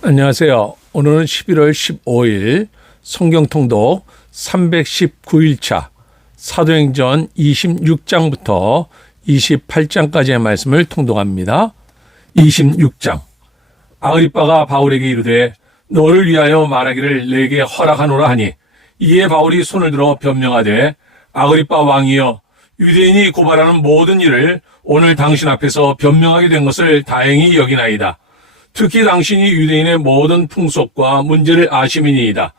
안녕하세요. 오늘은 11월 15일 성경통독 319일차 사도행전 26장부터 28장까지의 말씀을 통독합니다. 26장. 아그리빠가 바울에게 이르되 너를 위하여 말하기를 내게 허락하노라 하니, 이에 바울이 손을 들어 변명하되 아그리빠 왕이여, 유대인이 고발하는 모든 일을 오늘 당신 앞에서 변명하게 된 것을 다행히 여기나이다. 특히 당신이 유대인의 모든 풍속과 문제를 아심이니이다.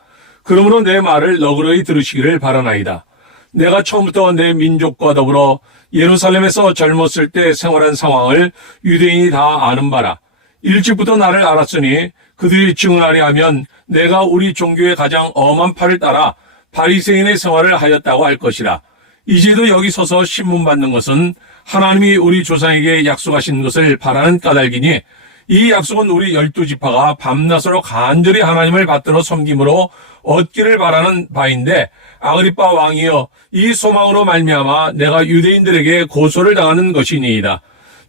그러므로 내 말을 너그러이 들으시기를 바라나이다. 내가 처음부터 내 민족과 더불어 예루살렘에서 젊었을 때 생활한 상황을 유대인이 다 아는 바라. 일찍부터 나를 알았으니 그들이 증언하려 하면 내가 우리 종교의 가장 엄한 팔을 따라 바리새인의 생활을 하였다고 할 것이라. 이제도 여기 서서 신문 받는 것은 하나님이 우리 조상에게 약속하신 것을 바라는 까닭이니, 이 약속은 우리 12지파가 밤낮으로 간절히 하나님을 받들어 섬김으로 얻기를 바라는 바인데, 아그리빠 왕이여, 이 소망으로 말미암아 내가 유대인들에게 고소를 당하는 것이니이다.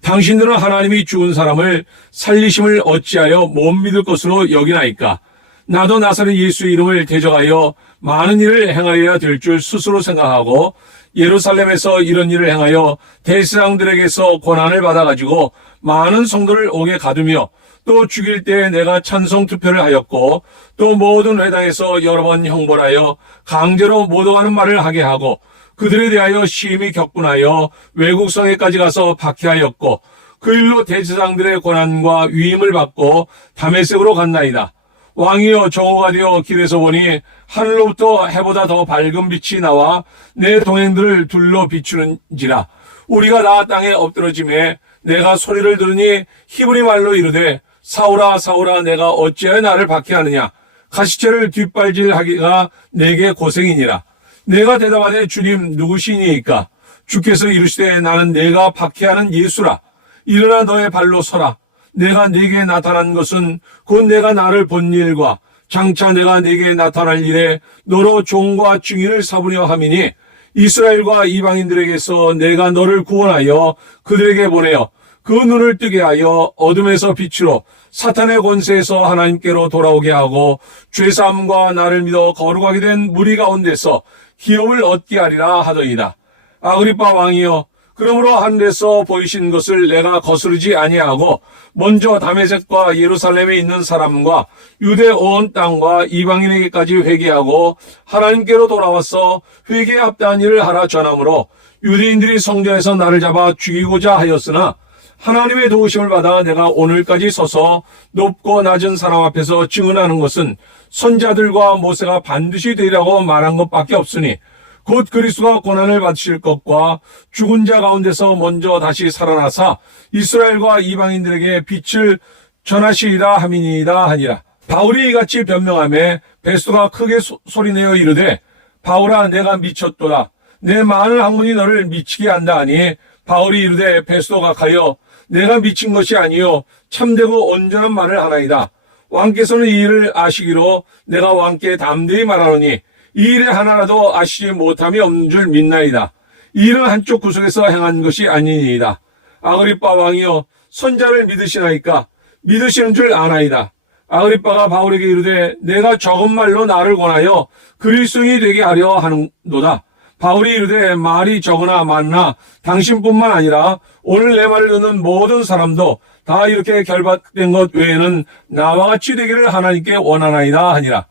당신들은 하나님이 죽은 사람을 살리심을 어찌하여 못 믿을 것으로 여기나이까? 나도 나사렛 예수의 이름을 대적하여 많은 일을 행하여야 될 줄 스스로 생각하고 예루살렘에서 이런 일을 행하여 대제사장들에게서 권한을 받아가지고 많은 성도를 옥에 가두며, 또 죽일 때 내가 찬송 투표를 하였고, 또 모든 회당에서 여러 번 형벌 하여 강제로 못 오가는 말을 하게 하고, 그들에 대하여 심히 격분하여 외국 성에까지 가서 박해하였고, 그 일로 대제사장들의 권한과 위임을 받고 다메섹으로 갔나이다. 왕이여, 정오가 되어 길에서 보니 하늘로부터 해보다 더 밝은 빛이 나와 내 동행들을 둘러 비추는지라. 우리가 다 땅에 엎드러짐에 내가 소리를 들으니 히브리 말로 이르되 사울아 사울아, 내가 어찌하여 나를 박해하느냐? 가시체를 뒷발질하기가 내게 고생이니라. 내가 대답하되 주님 누구시니이까? 주께서 이르시되 나는 내가 박해하는 예수라. 일어나 너의 발로 서라. 내가 네게 나타난 것은 곧 내가 나를 본 일과 장차 내가 네게 나타날 일에 너로 종과 증인을 삼으려 함이니, 이스라엘과 이방인들에게서 내가 너를 구원하여 그들에게 보내어 그 눈을 뜨게 하여 어둠에서 빛으로 사탄의 권세에서 하나님께로 돌아오게 하고, 죄사함과 나를 믿어 거룩하게 된 무리 가운데서 기업을 얻게 하리라 하더이다. 아그리빠 왕이여, 그러므로 하늘에서 보이신 것을 내가 거스르지 아니하고 먼저 다메섹과 예루살렘에 있는 사람과 유대 온 땅과 이방인에게까지 회개하고 하나님께로 돌아와서 회개에 합당한 일을 하라 전하므로, 유대인들이 성전에서 나를 잡아 죽이고자 하였으나 하나님의 도우심을 받아 내가 오늘까지 서서 높고 낮은 사람 앞에서 증언하는 것은 선자들과 모세가 반드시 되리라고 말한 것밖에 없으니, 곧 그리스도가 고난을 받으실 것과 죽은 자 가운데서 먼저 다시 살아나사 이스라엘과 이방인들에게 빛을 전하시리라 함이니이다 하니라. 바울이 이같이 변명하며 베스도가 크게 소리내어 이르되 바울아, 내가 미쳤도다. 내 많은 학문이 너를 미치게 한다 하니, 바울이 이르되 베스도가 가여 내가 미친 것이 아니요 참되고 온전한 말을 하나이다. 왕께서는 이 일을 아시기로 내가 왕께 담대히 말하노니 이 일에 하나라도 아시지 못함이 없는 줄 믿나이다. 이 일은 한쪽 구석에서 행한 것이 아니니이다. 아그리빠 왕이여, 선자를 믿으시나이까? 믿으시는 줄 아나이다. 아그리빠가 바울에게 이르되 내가 적은 말로 나를 권하여 그리스도인이 되게 하려 하는도다. 바울이 이르되 말이 적으나 많으나 당신뿐만 아니라 오늘 내 말을 듣는 모든 사람도 다 이렇게 결박된 것 외에는 나와 같이 되기를 하나님께 원하나이다 하니라.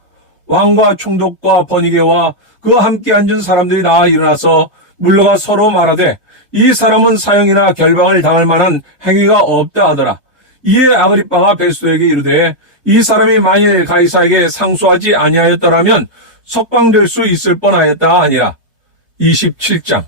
왕과 총독과 번이게와 그와 함께 앉은 사람들이 다 일어나서 물러가 서로 말하되 이 사람은 사형이나 결박을 당할 만한 행위가 없다 하더라. 이에 아그리빠가 베스도에게 이르되 이 사람이 만일 가이사에게 상소하지 아니하였더라면 석방될 수 있을 뻔하였다 하니라. 27장.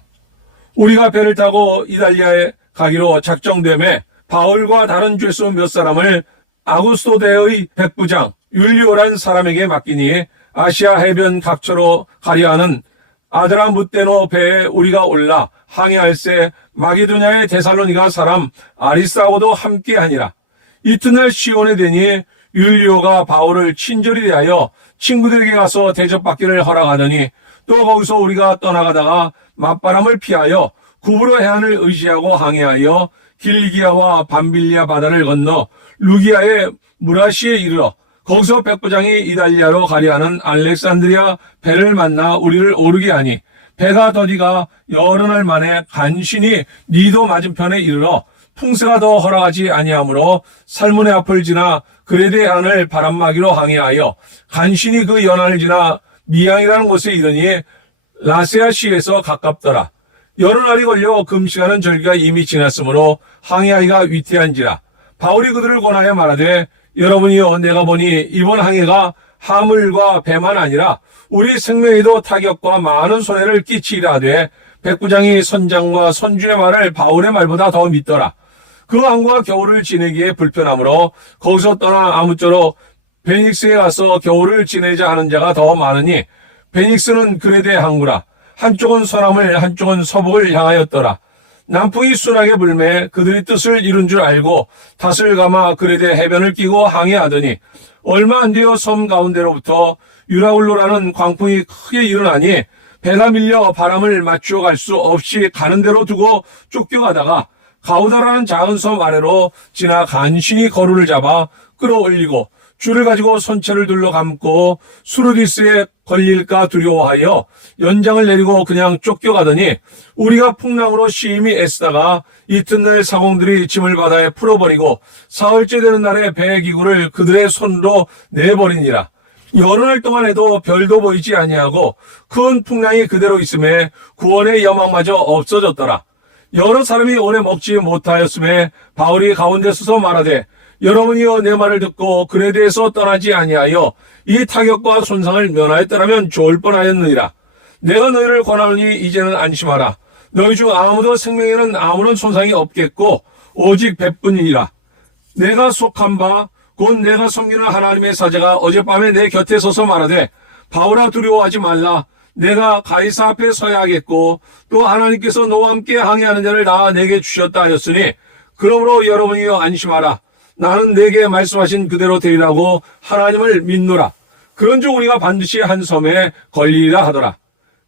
우리가 배를 타고 이달리아에 가기로 작정되매 바울과 다른 죄수 몇 사람을 아구스토대의 백부장 율리오란 사람에게 맡기니, 아시아 해변 각처로 가려 하는 아드라무떼노 배에 우리가 올라 항해할새 마게도냐의 데살로니가 사람 아리스하고도 함께 하니라. 이튿날 시온에 되니 율리오가 바울을 친절히 대하여 친구들에게 가서 대접받기를 허락하더니, 또 거기서 우리가 떠나가다가 맞바람을 피하여 구브로 해안을 의지하고 항해하여 길리기아와 밤빌리아 바다를 건너 루기아의 무라시에 이르러 거기서 백부장이 이달리아로 가려 하는 알렉산드리아 배를 만나 우리를 오르게 하니 배가 더디가 여러 날 만에 간신히 니도 맞은편에 이르러 풍세가 더 허락하지 아니하므로 살문의 앞을 지나 그레데 해안을 바람막이로 항해하여 간신히 그 연안을 지나 미양이라는 곳에 이르니 라세아시에서 가깝더라. 여러 날이 걸려 금시가는 절기가 이미 지났으므로 항해하기가 위태한지라. 바울이 그들을 권하여 말하되 여러분이여 내가 보니 이번 항해가 하물과 배만 아니라 우리 생명에도 타격과 많은 손해를 끼치리라 하되 백부장이 선장과 선주의 말을 바울의 말보다 더 믿더라. 그 항구가 겨울을 지내기에 불편하므로 거기서 떠나 아무쪼록 베닉스에 가서 겨울을 지내자 하는 자가 더 많으니 베닉스는 그레데 항구라. 한쪽은 서남을 한쪽은 서북을 향하였더라. 남풍이 순하게 불매 그들이 뜻을 이룬 줄 알고 닷을 감아 그레데 해변을 끼고 항해하더니 얼마 안 되어 섬 가운데로부터 유라울로라는 광풍이 크게 일어나니 배가 밀려 바람을 맞추어 갈 수 없이 가는 대로 두고 쫓겨가다가 가우다라는 작은 섬 아래로 지나 간신히 거루를 잡아 끌어올리고 줄을 가지고 선체를 둘러 감고 수르디스에 걸릴까 두려워하여 연장을 내리고 그냥 쫓겨가더니 우리가 풍랑으로 심히 애쓰다가 이튿날 사공들이 짐을 바다에 풀어버리고 사흘째 되는 날에 배 기구를 그들의 손으로 내버리니라. 여러 날 동안에도 별도 보이지 아니하고 큰 풍랑이 그대로 있음에 구원의 여망마저 없어졌더라. 여러 사람이 오래 먹지 못하였음에 바울이 가운데 서서 말하되 여러분이여 내 말을 듣고 그레데에서 떠나지 아니하여 이 타격과 손상을 면하였더라면 좋을 뻔하였느니라. 내가 너희를 권하노니 이제는 안심하라. 너희 중 아무도 생명에는 아무런 손상이 없겠고 오직 배뿐이니라. 내가 속한 바 곧 내가 섬기는 하나님의 사자가 어젯밤에 내 곁에 서서 말하되 바울아 두려워하지 말라. 내가 가이사 앞에 서야 하겠고 또 하나님께서 너와 함께 항해하는 자를 다 내게 주셨다 하였으니 그러므로 여러분이여 안심하라. 나는 내게 말씀하신 그대로 되리라고 하나님을 믿노라. 그런즉 우리가 반드시 한 섬에 걸리리라 하더라.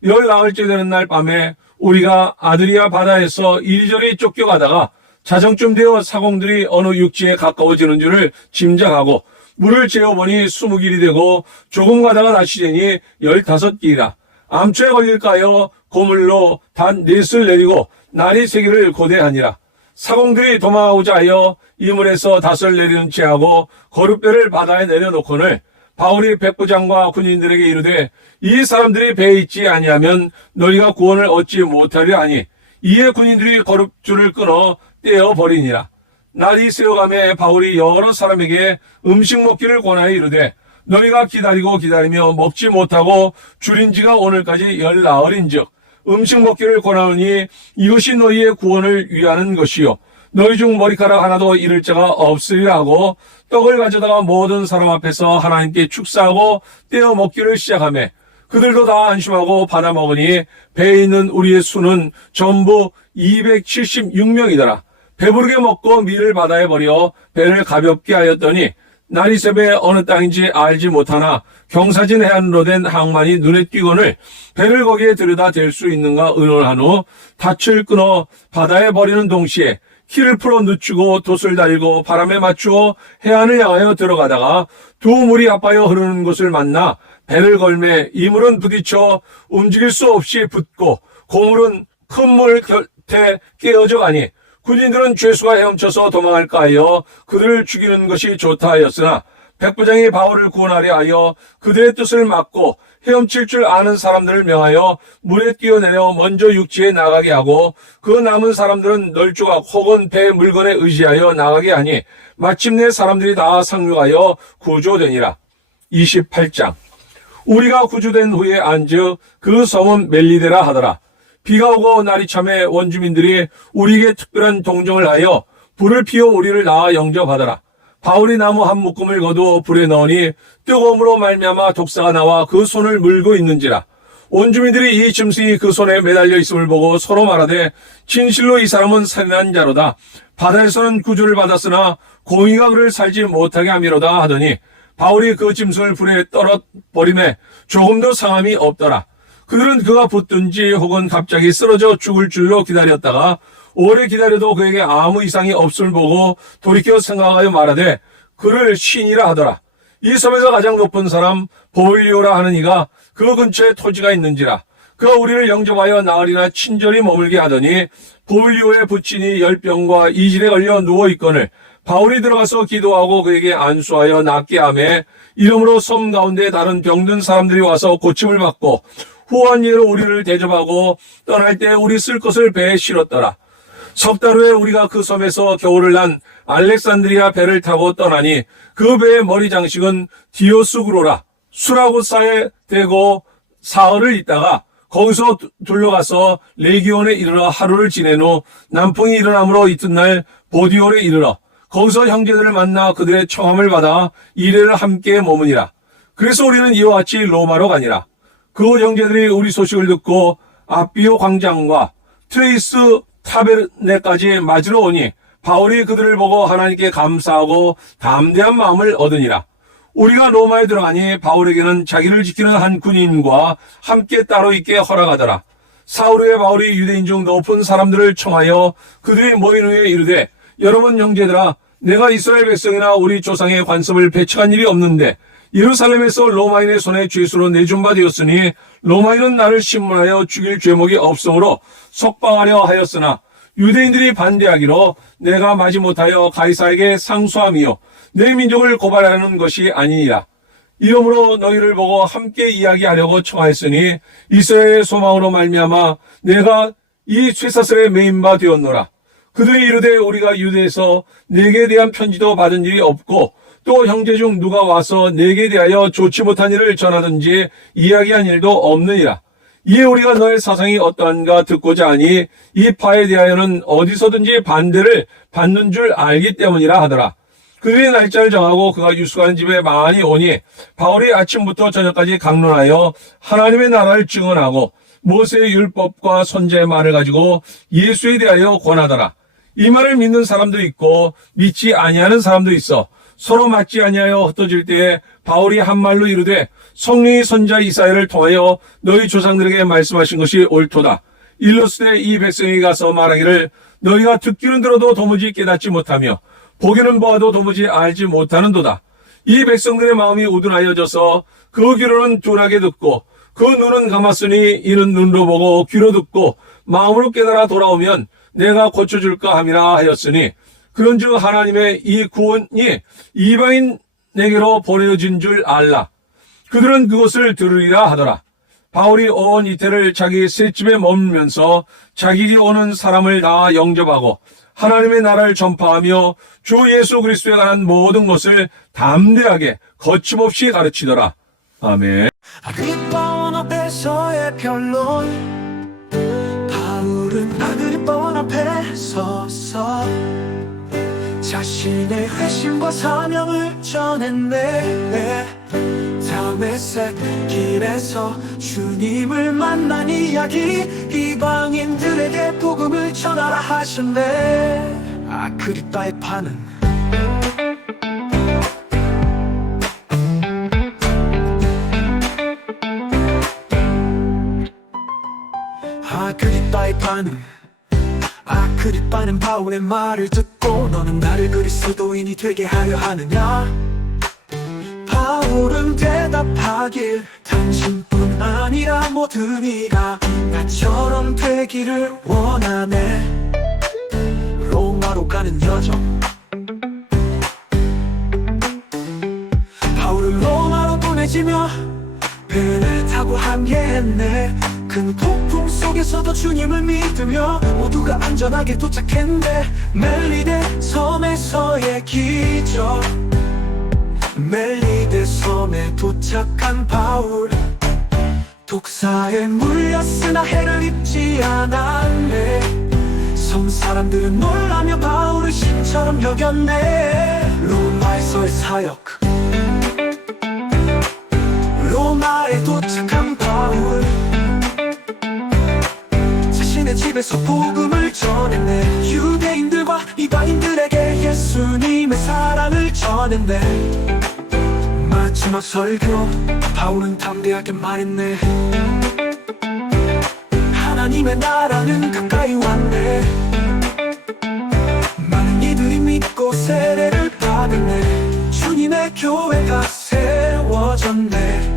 14일째 되는 날 밤에 우리가 아드리아 바다에서 이리저리 쫓겨가다가 자정쯤 되어 사공들이 어느 육지에 가까워지는 줄을 짐작하고 물을 재어보니 20길이 되고 조금 가다가 다시 되니 15길이라. 암초에 걸릴까 하여 고물로 단 넷을 내리고 날이 세기를 고대하니라. 사공들이 도망하고자 하여 이물에서 닷을 내리는 채하고 거룻배를 바다에 내려놓거늘 바울이 백부장과 군인들에게 이르되 이 사람들이 배에 있지 아니하면 너희가 구원을 얻지 못하리라 하니 이에 군인들이 거룻줄을 끊어 떼어버리니라. 날이 새어가매 바울이 여러 사람에게 음식 먹기를 권하여 이르되 너희가 기다리며 먹지 못하고 줄인 지가 오늘까지 14일인즉 음식 먹기를 권하노니 이것이 너희의 구원을 위하는 것이요 너희 중 머리카락 하나도 잃을 자가 없으리라 하고 떡을 가져다가 모든 사람 앞에서 하나님께 축사하고 떼어 먹기를 시작하며 그들도 다 안심하고 받아 먹으니 배에 있는 우리의 수는 전부 276명이더라. 배부르게 먹고 밀을 바다에 버려 배를 가볍게 하였더니 날이 새벽에 어느 땅인지 알지 못하나 경사진 해안으로 된 항만이 눈에 띄거늘 배를 거기에 들여다 댈 수 있는가 의논한 후 닻을 끊어 바다에 버리는 동시에 키를 풀어 늦추고 돛을 달고 바람에 맞추어 해안을 향하여 들어가다가 두 물이 아파여 흐르는 곳을 만나 배를 걸매 이물은 부딪혀 움직일 수 없이 붙고 고물은 큰 물 곁에 깨어져 가니 군인들은 죄수가 헤엄쳐서 도망할까 하여 그들을 죽이는 것이 좋다 하였으나 백부장이 바울을 구원하려 하여 그들의 뜻을 막고 헤엄칠 줄 아는 사람들을 명하여 물에 뛰어내려 먼저 육지에 나가게 하고 그 남은 사람들은 널조각 혹은 배 물건에 의지하여 나가게 하니 마침내 사람들이 다 상륙하여 구조되니라. 28장. 우리가 구조된 후에 앉아 그 섬은 멜리데라 하더라. 비가 오고 날이 참에 원주민들이 우리에게 특별한 동정을 하여 불을 피워 우리를 낳아 영접하더라. 바울이 나무 한 묶음을 거두어 불에 넣으니 뜨거움으로 말미암아 독사가 나와 그 손을 물고 있는지라. 원주민들이 이 짐승이 그 손에 매달려 있음을 보고 서로 말하되 진실로 이 사람은 살인한 자로다. 바다에서는 구주를 받았으나 공의가 그를 살지 못하게 함이로다 하더니 바울이 그 짐승을 불에 떨어버리매 조금도 상함이 없더라. 그들은 그가 붙든지 혹은 갑자기 쓰러져 죽을 줄로 기다렸다가 오래 기다려도 그에게 아무 이상이 없음을 보고 돌이켜 생각하여 말하되 그를 신이라 하더라. 이 섬에서 가장 높은 사람 보블리오라 하는 이가 그 근처에 토지가 있는지라 그가 우리를 영접하여 나흘이나 친절히 머물게 하더니 보블리오의 부친이 열병과 이질에 걸려 누워있거늘 바울이 들어가서 기도하고 그에게 안수하여 낫게 하매 이러므로 섬 가운데 다른 병든 사람들이 와서 고침을 받고 후한 예로 우리를 대접하고 떠날 때 우리 쓸 것을 배에 실었더라. 석 달 후에 우리가 그 섬에서 겨울을 난 알렉산드리아 배를 타고 떠나니 그 배의 머리 장식은 디오스구로라. 수라구사에 대고 사흘을 있다가 거기서 둘러가서 레기온에 이르러 하루를 지낸 후 남풍이 일어나므로 이튿날 보디올에 이르러 거기서 형제들을 만나 그들의 청함을 받아 이래를 함께 머무니라. 그래서 우리는 이와 같이 로마로 가니라. 그 형제들이 우리 소식을 듣고 아비오 광장과 트레이스 타베네까지 맞으러 오니 바울이 그들을 보고 하나님께 감사하고 담대한 마음을 얻으니라. 우리가 로마에 들어가니 바울에게는 자기를 지키는 한 군인과 함께 따로 있게 허락하더라. 사흘 후에 바울이 유대인 중 높은 사람들을 청하여 그들이 모인 후에 이르되 여러분 형제들아 내가 이스라엘 백성이나 우리 조상의 관습을 배척한 일이 없는데 예루살렘에서 로마인의 손에 죄수로 내준 바 되었으니 로마인은 나를 신문하여 죽일 죄목이 없으므로 석방하려 하였으나 유대인들이 반대하기로 내가 마지못하여 가이사에게 상소함이요 내 민족을 고발하는 것이 아니니라. 이러므로 너희를 보고 함께 이야기하려고 청하였으니 이스라엘의 소망으로 말미암아 내가 이 쇠사슬에 매인 바 되었노라. 그들이 이르되 우리가 유대에서 내게 대한 편지도 받은 일이 없고 또 형제 중 누가 와서 내게 대하여 좋지 못한 일을 전하든지 이야기한 일도 없느니라. 이에 우리가 너의 사상이 어떠한가 듣고자 하니 이 파에 대하여는 어디서든지 반대를 받는 줄 알기 때문이라 하더라. 그들이 날짜를 정하고 그가 유숙하는 집에 많이 오니 바울이 아침부터 저녁까지 강론하여 하나님의 나라를 증언하고 모세의 율법과 선지자의 말을 가지고 예수에 대하여 권하더라. 이 말을 믿는 사람도 있고 믿지 아니하는 사람도 있어 서로 맞지 아니하여 흩어질 때에 바울이 한 말로 이르되 성령이 선지자 이사야를 통하여 너희 조상들에게 말씀하신 것이 옳도다. 일러스되 이 백성에게 가서 말하기를 너희가 듣기는 들어도 도무지 깨닫지 못하며 보기는 보아도 도무지 알지 못하는도다. 이 백성들의 마음이 우둔하여져서 그 귀로는 둔하게 듣고 그 눈은 감았으니 이는 눈으로 보고 귀로 듣고 마음으로 깨달아 돌아오면 내가 고쳐줄까 함이라 하였으니 그런즉 하나님의 이 구원이 이방인에게로 보내진 줄 알라. 그들은 그것을 들으리라 하더라. 바울이 온 이태를 자기 셋집에 머물면서 자기에게 오는 사람을 다 영접하고 하나님의 나라를 전파하며 주 예수 그리스도에 관한 모든 것을 담대하게 거침없이 가르치더라. 아멘. 아그리빠 앞에서의 변론 바울은 아그리빠 앞에 서서 자신의 회심과 사명을 전했네. 다메섹 길에서 주님을 만난 이야기 이방인들에게 복음을 전하라 하셨네. 아그리빠의 파는 아그리빠는 바울의 말을 듣고 너는 나를 그리스도인이 되게 하려 하느냐. 바울은 대답하길 당신뿐 아니라 모든 이가 나처럼 되기를 원하네. 로마로 가는 여정 바울은 로마로 보내지며 배를 타고 함께했네. 큰 폭풍 속에서도 주님을 믿으며 모두가 안전하게 도착했네. 멜리데 섬에서의 기적 멜리데 섬에 도착한 바울 독사에 물렸으나 해를 입지 않았네. 섬 사람들은 놀라며 바울을 신처럼 여겼네. 로마에서의 사역 로마에 도착한 바울 자신의 집에서 복음을 전했네. 유대인들과 이방인들에게 예수님의 사랑을 전했네. 마지막 설교 바울은 담대하게 말했네. 하나님의 나라는 가까이 왔네. 많은 이들이 믿고 세례를 받았네. 주님의 교회가 가까워졌네